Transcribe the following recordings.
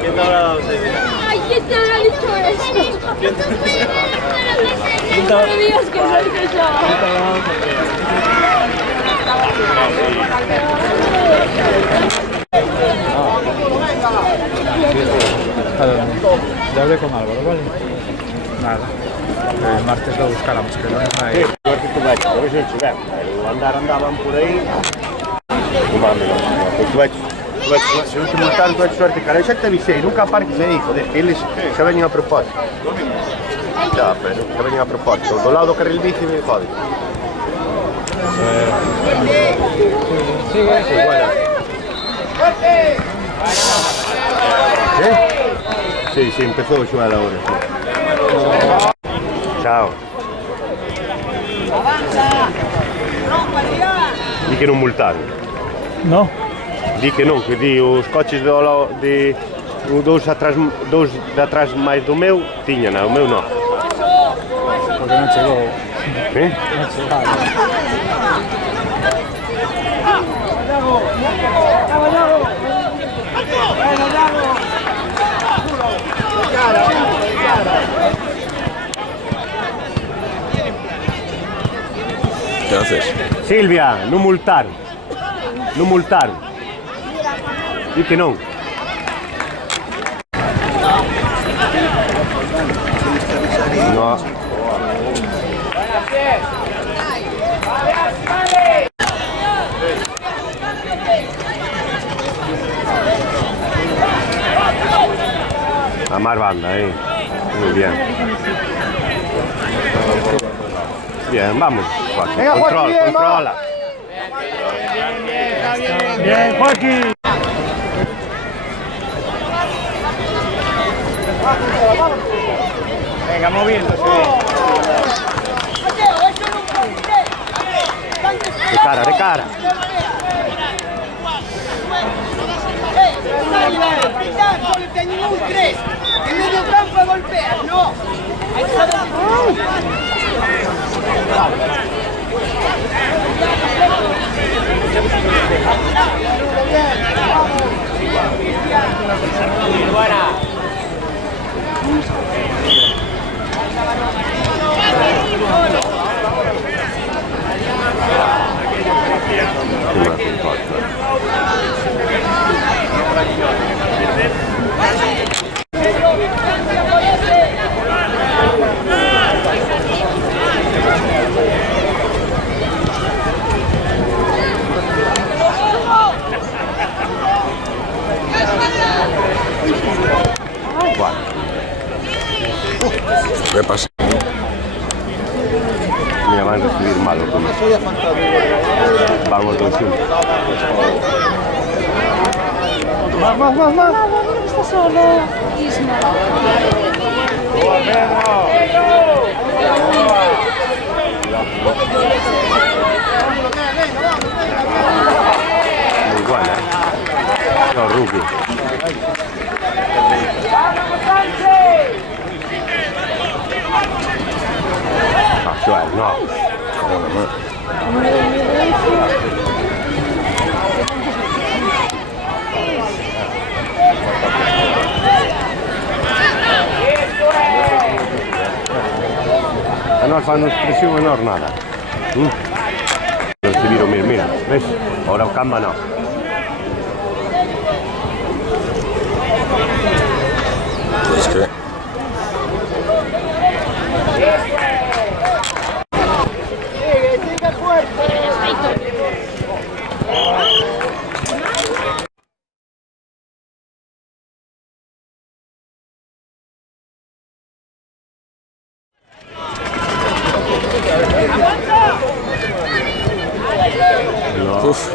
¿Quién te habrá dado ese? Ay, ¿quién te habrá dicho esto? ¿Quién te No me digas que no es eso. Ya hablé con Álvaro, ¿vale? Nada. El martes lo buscáramos, que no es nadie. Sí, igual que tu veig, a veure si el sabem. Andaven por ahí. Si no te multaron, tu veig suerte, cara. Yo te avisé, nunca aparques ahí, joder, que eles xa veñen a propósito. Ya, pero xa veñen a propósito. Do lado do carril bici me jode. Sigue. Bueno. ¿Sí? Sí, empezó a xogar ahora. Sí. Chao. Di que non multaron. No. Di que non, que di os coches de dous de atrás máis do meu tiñan, o meu non. Porque non chegou. Non chegaba. ¿Qué haces? Silvia, non multar. Non multar. Di que non. No. A más banda, muy bien. Bien, vamos. Controla. Bien, Joaquín. Venga, moviéndose. De cara. Tenemos un 3. En medio campo golpea, no. ¿Qué pasa? Me van a recibir malo. Vamos dos juntos. Mamá, está solo. Isma. Muy buena, Los rookies. No. No fanno espressione non nada. Non si viro mira, ves? Ora camba no. Es que Uf.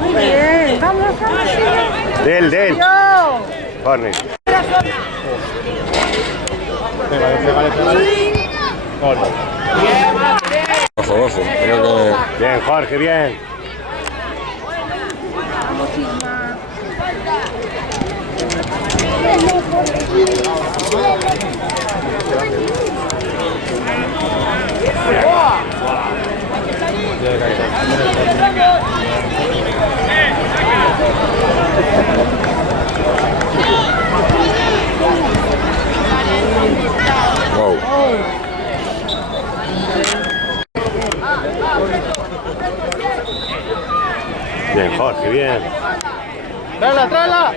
Muy bien. Vamos, vamos. De él. Yo. Corner. Abajo. Creo que... Bien, Jorge, bien. Wow. Bien, Jorge, bien. ¡Tráela!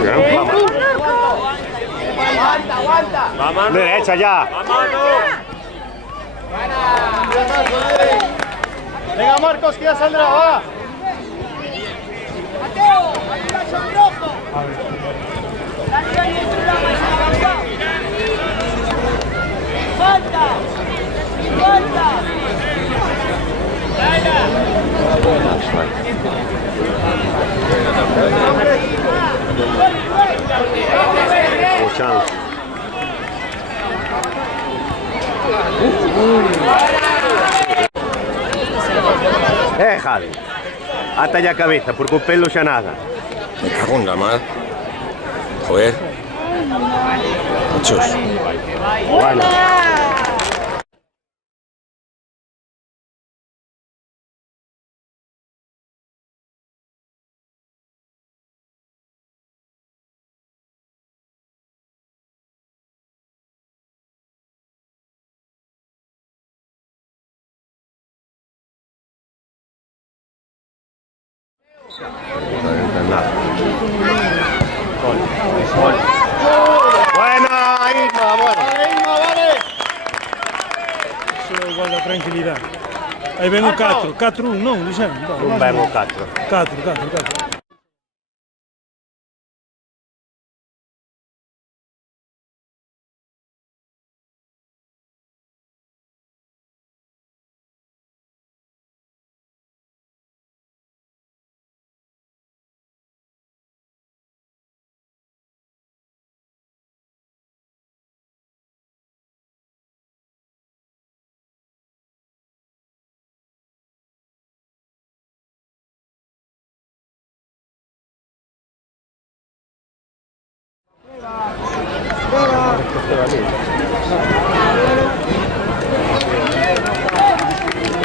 Bien, vamos. Aguanta. Derecha ya. Venga, Marcos, que ya saldrá, va. Mateo, ayuda al rojo. Falta. Chance. Javi. Ata ya cabeza, porque o pelo xa nada. Me cago en la mar. Joder. Muchos. Bueno. Buena, Isma, bueno. Solo guarda tranquillità. Hai venuto 4-1, non diciamo. Un bel 4. 4.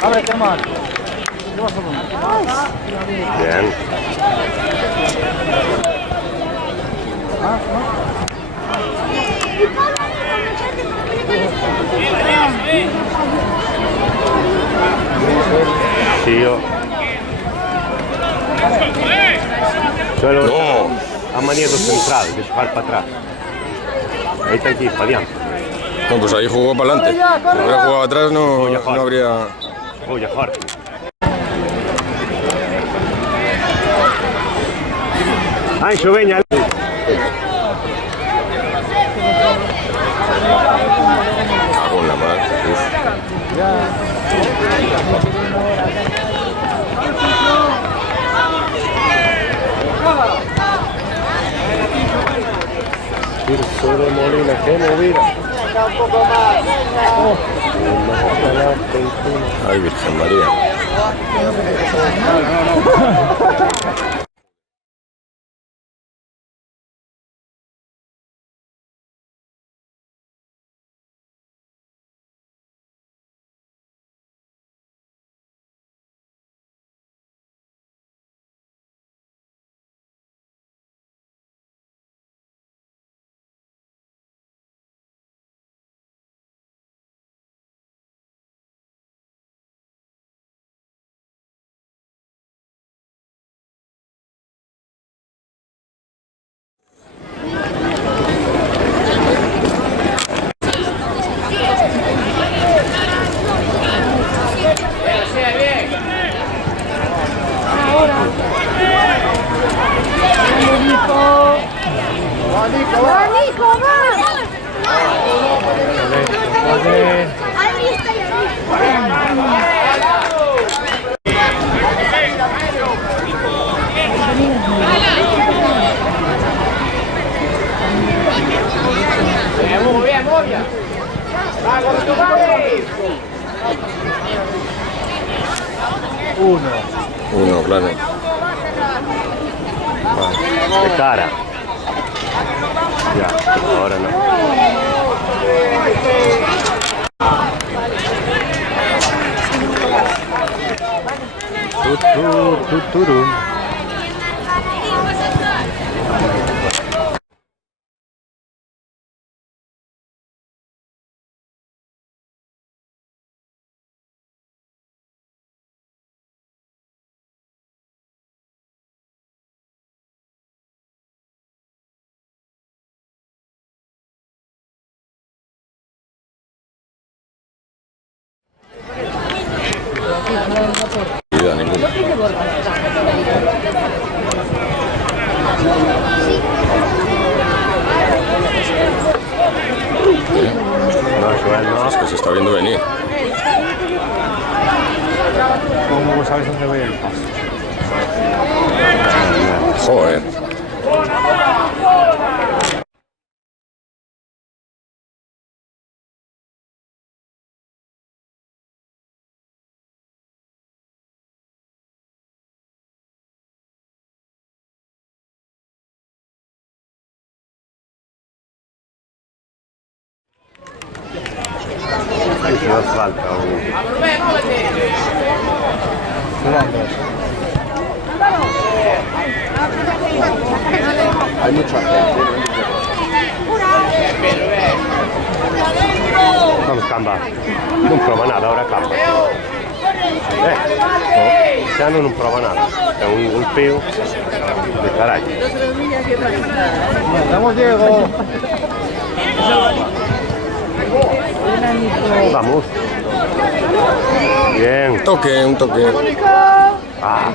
Ábrete más. Bien. Sí, yo. Solo No. a maniero central, de jugar para atrás. Ahí está aquí, Fabián. No, pues ahí jugó para adelante. Si hubiera jugado atrás no habría... Oye, Jorge. Ancho, veña. de Molina, qué movida. Venga, un poco más, venga. Ay, Virgen María. Uno, claro. De cara. Ya, ahora no. Tuturum. Ninguna. No, Joel, no. Es que se está viendo venir. ¿Cómo sabes dónde voy el paso? Joder. Si nos falta un... Hay mucha gente. Vamos, Camba. Non prova nada, ora Camba. Cristiano non prova nada. È un golpeo de caray. Vamos, Diego. Vamos. Bien. Un toque. Ah, Un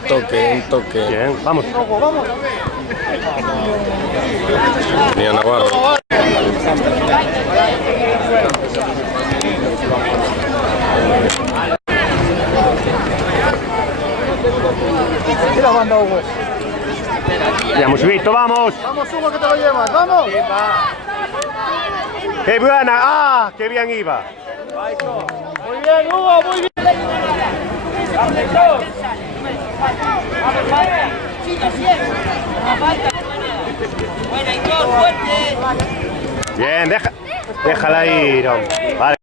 toque. bien. Vamos. Venía Navarro. Tira banda, Hugo. Vamos, Vito, vamos. Vamos, Hugo, que te lo llevas. Vamos. ¡Qué buena! ¡Ah! ¡Qué bien iba! Muy bien, Hugo, muy bien. Bien, déjala ir, hombre. Vale.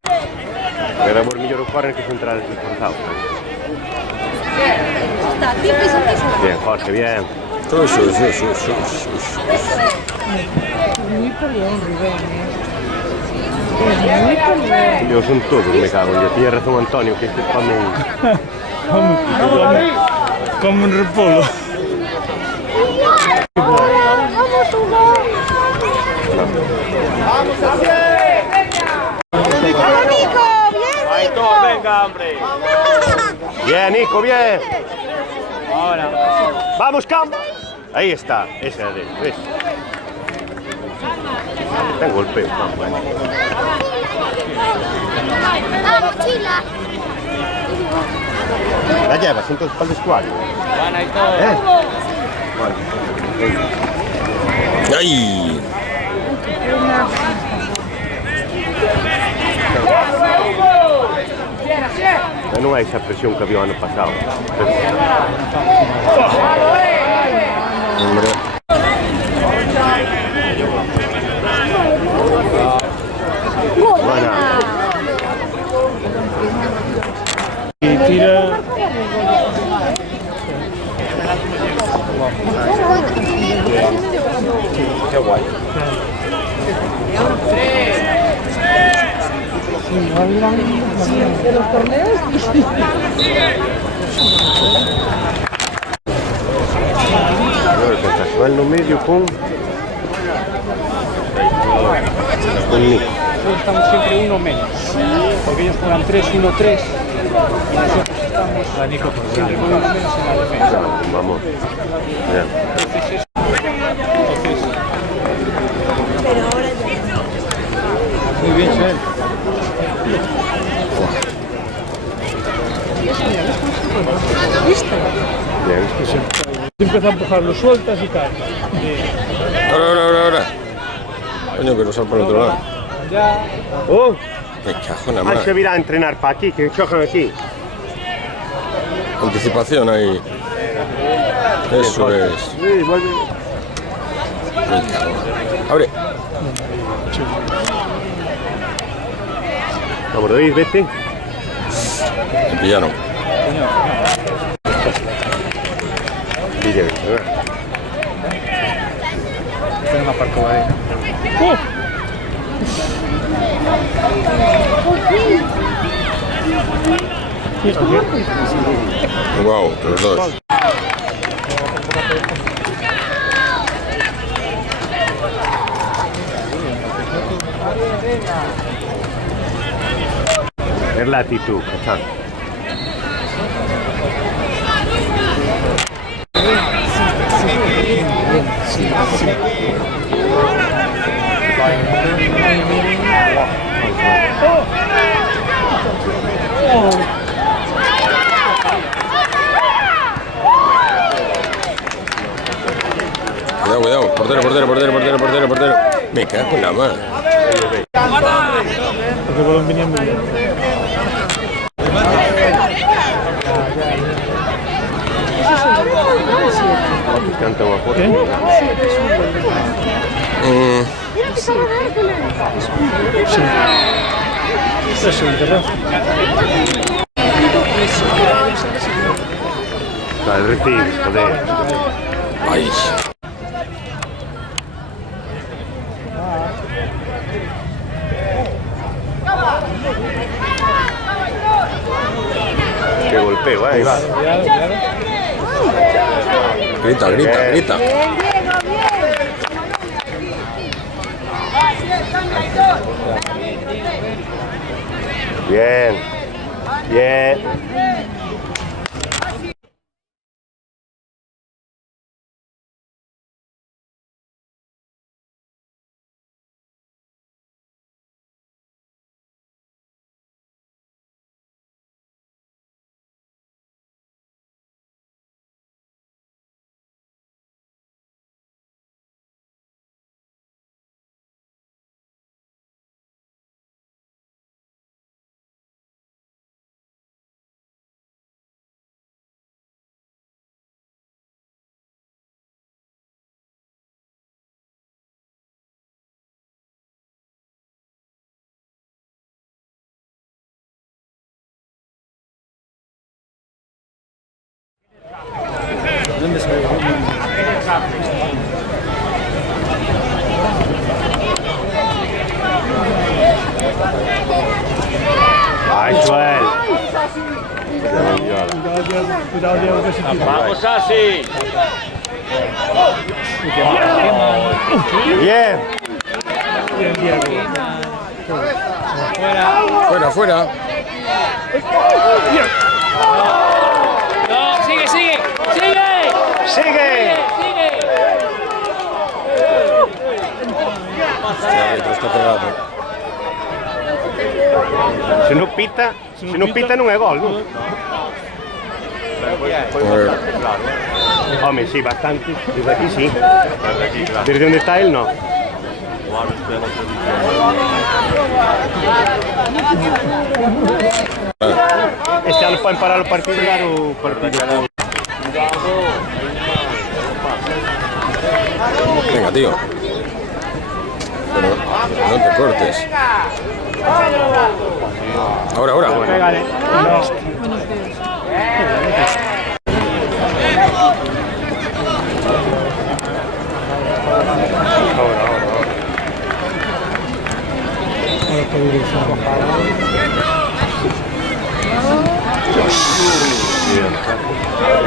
Pero por millor o corren que central esforzado. Bien, Jorge, bien. Yo son todos, me cago en Dios. Tiene razón Antonio, que este también... Como un repolo. Venga, hombre. Bien, Nico, bien. Ahora. Vamos, Cam. Ahí está, ese es de él, ¿ves? Ten golpeo, Cam, mochila. La llevas entonces para el vestuario. ¡Ay! Non è esa presión que había ano pasado. Hombre. Buena. Y tira. Qué guay. De los torneos. Sensacional no medio con Nico. Estamos siempre uno menos. Porque ellos juegan 3-1-3 y nosotros estamos siempre con uno menos en la defensa. Vamos. Ya. Muy bien, Sel. Bien. Empieza a empujarlo, sueltas y cae. Ahora. Coño, que lo sal por el otro lado. Ya. Oh, Me cajo en la hay madre. que vir a entrenar para aquí, que chocan aquí. Anticipación ahí. Eso es. Sí, vuelve. Me cago. Abre. Vamos, David, vete. El villano. Villa, Tengo una parcovadera. Wow, los dos. Es la actitud, ¿cachai? Cuidado. Portero. Me cago en la madre. Porque el balón venía muy bien. Canta una foto. Eso es el terrazo. El retiro, joder. Ay. Qué golpeo, ahí va. Grita. Bien. Ay, Joel. Cuidado, Diego, que se tira. Vamos así. Bien. Bien, Diego. Fuera. No, sigue. Sigue. Está pegado. Se non pita non è gol, no? Hombre, sí, bastante. Desde aquí sí. Desde donde está él, no. Este ano pueden parar los partidos y o partido. Venga, tío. Pero no te cortes. Ahora, ahora. Pégale. Ahora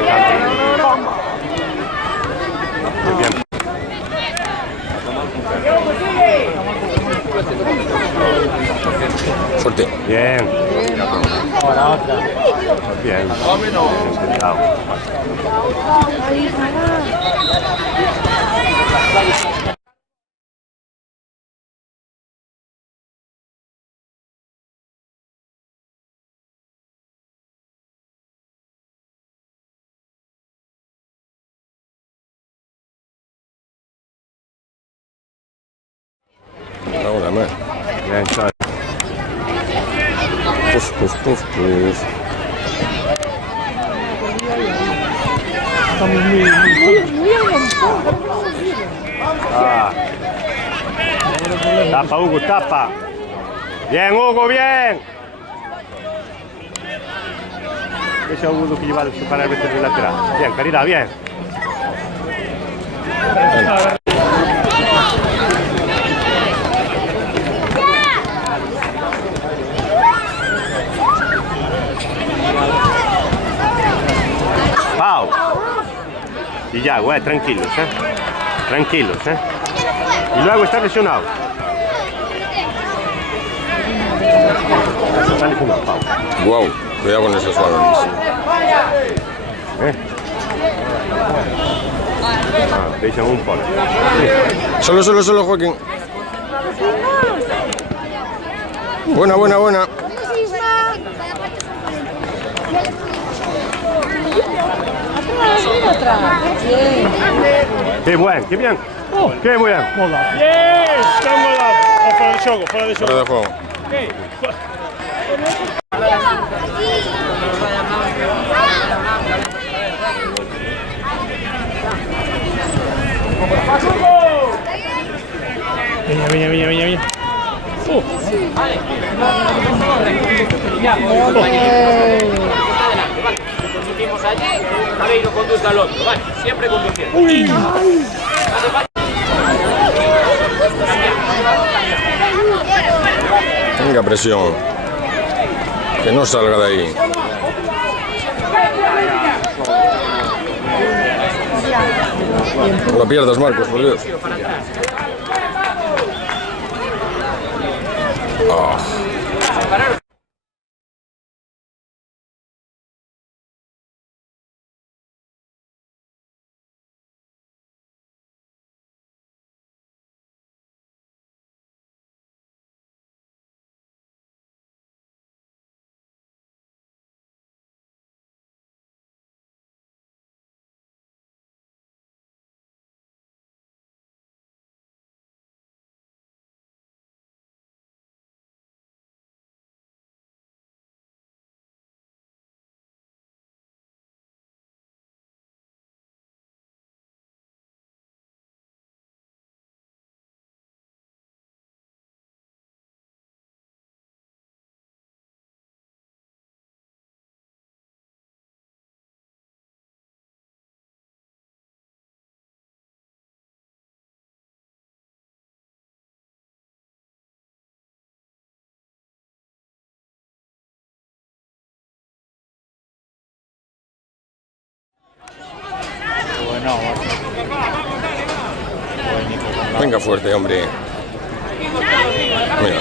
está duro. Muy bien. Fuerte. Bien. Ahora otra. Bien. Cuidado. Ahora, man. Bien, Xavi. Puf, puf, puf, puf. Estamos muy... Tapa, Hugo, tapa. Bien, Hugo, bien. Ese es Hugo que lleva para el veterinario lateral. Bien, Caridad, bien. Pau. Y ya, güey, tranquilos, Tranquilos, Y luego está lesionado. Está lesionado, Pau. Wow, cuidado con esos balones. Deixan un poco. Solo, solo, solo, Joaquín. Buena, buena, buena. Qué buen, qué bien. Qué bien. Yes! Estamos lá. Fora de xogo, fora de Fuera xogo. de juego. Veña, veña, veña, veña, veña. Conducimos allí, Javeiro conduzca al otro, vale, siempre conduciendo. Venga, presión. Que no salga de ahí. No lo pierdas, Marcos, por Dios. Ah. Venga fuerte, hombre. Mira.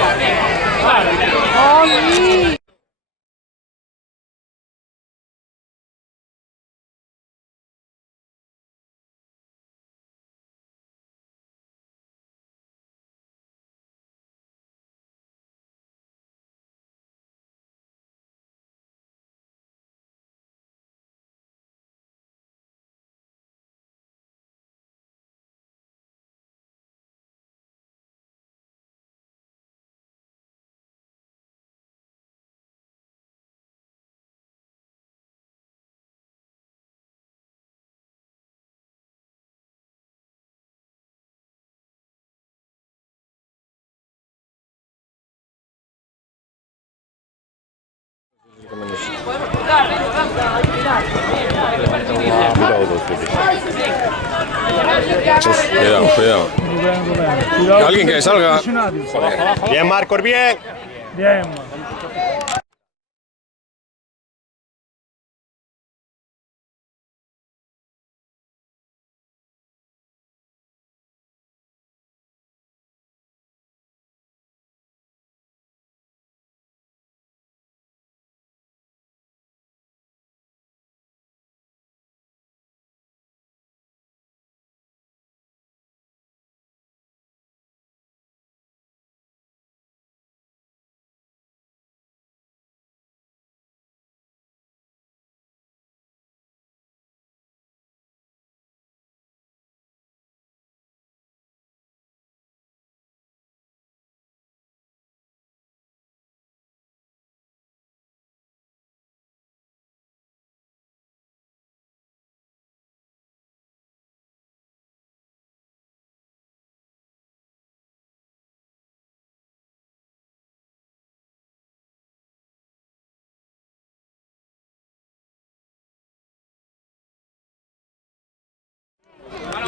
Cuidado, cuidado. Cuidado. Alguien que salga. Joder. Bien, Marcos, bien. Bien.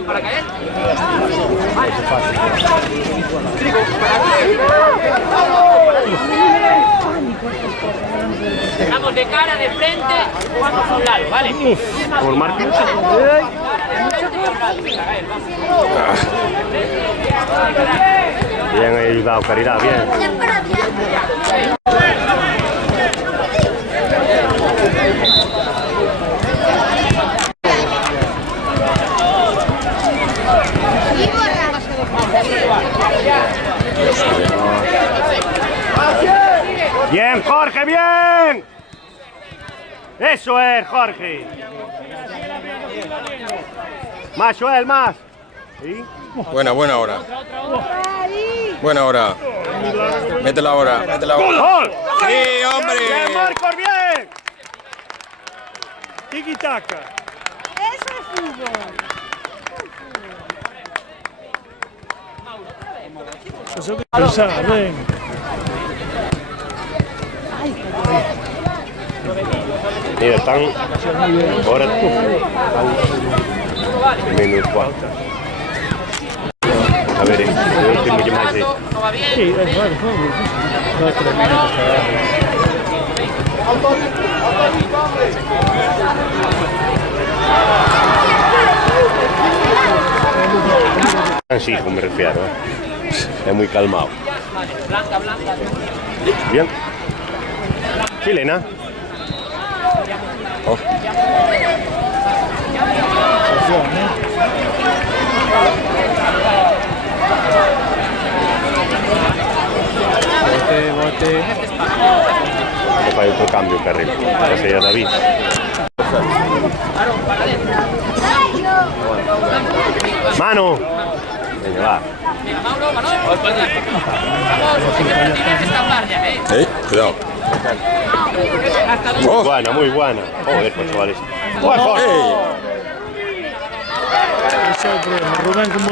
¿Para caer? Estamos de cara, de frente, vamos a un lado, ¿vale? Por Martín. Bien ayudado, Caridad, bien. Bien, Jorge, bien. Eso es, Jorge. Más, Joel, más. ¿Sí? Buena hora. Buena hora. Métela ahora, métela ahora. ¡Gol! ¡Sí, hombre! ¡Bien, Marcos, bien! Tiki-taka. Eso es fútbol. Eso que pensaba, ven. Mira, están ahora menos 4. A ver, el último que más es. ¿No va bien? Sí, es bueno. No es que lo menos Francisco me refiero, es muy calmado. Blanca, blanca. Bien. Chilena. Oh. Bote. Fai otro cambio, carril. Para sería David. Mano. Venga, va. Mauro, Manuel. Vamos, tienes que escapar ya, Cuidado. Muy buena. Joder, pues chavales. ¡Ey! Ese es el problema. Rubén, como